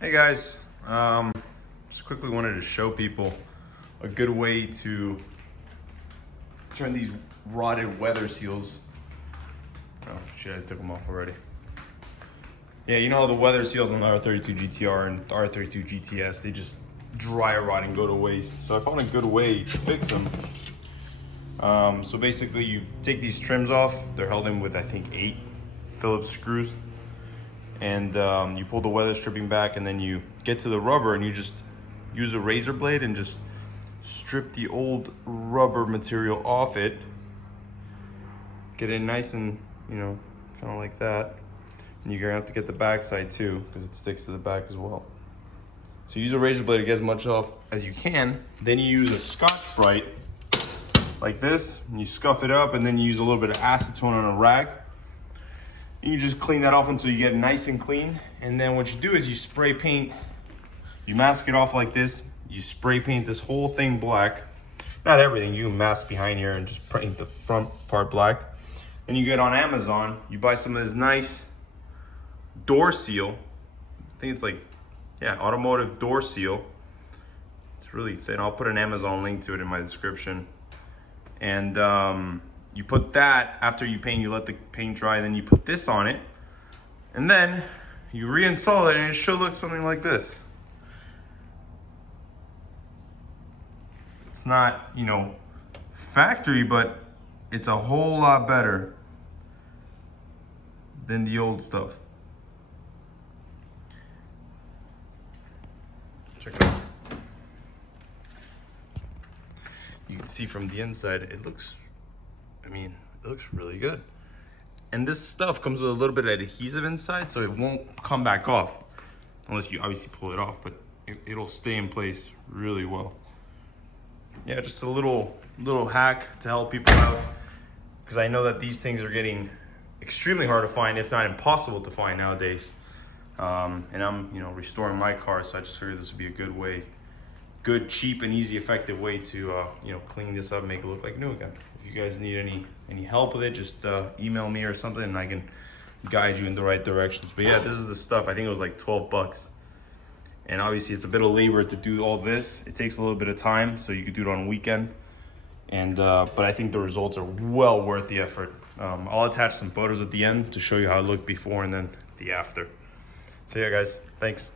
Hey guys, just quickly wanted to show people a good way to turn these rotted weather seals. Oh shit, I took them off already. Yeah, you know the weather seals on the R32 GTR and the R32 GTS, they just dry rot and go to waste. So I found a good way to fix them. So basically you take these trims off. They're held in with I think 8 Phillips screws. And you pull the weather stripping back, and then you get to the rubber and you just use a razor blade and just strip the old rubber material off it. Get it nice and, kind of like that. And you're gonna have to get the back side too, because it sticks to the back as well. So use a razor blade to get as much off as you can. Then you use a Scotch-Brite like this, and you scuff it up, and then you use a little bit of acetone on a rag. You just clean that off until you get it nice and clean. And then what you do is you spray paint, you mask it off like this. You spray paint this whole thing black. Not everything, you can mask behind here and just paint the front part black. Then you get on Amazon, you buy some of this nice door seal. I think it's like, automotive door seal. It's really thin. I'll put an Amazon link to it in my description. And you put that after you paint, you let the paint dry, then you put this on it, and then you reinstall it, and it should look something like this. It's not, factory, but it's a whole lot better than the old stuff. Check it out. You can see from the inside, it looks really good. And this stuff comes with a little bit of adhesive inside, so it won't come back off. Unless you obviously pull it off, but it'll stay in place really well. Yeah, just a little hack to help people out. Because I know that these things are getting extremely hard to find, if not impossible to find nowadays. And I'm, restoring my car, so I just figured this would be a good way. Good, cheap, and easy, effective way to clean this up and make it look like new again. If you guys need any help with it, just email me or something, and I can guide you in the right directions. But yeah, this is the stuff. I think it was like 12 bucks. And obviously it's a bit of labor to do all this. It takes a little bit of time, so you could do it on a weekend. And but I think the results are well worth the effort. I'll attach some photos at the end to show you how it looked before and then the after. So yeah, guys, thanks.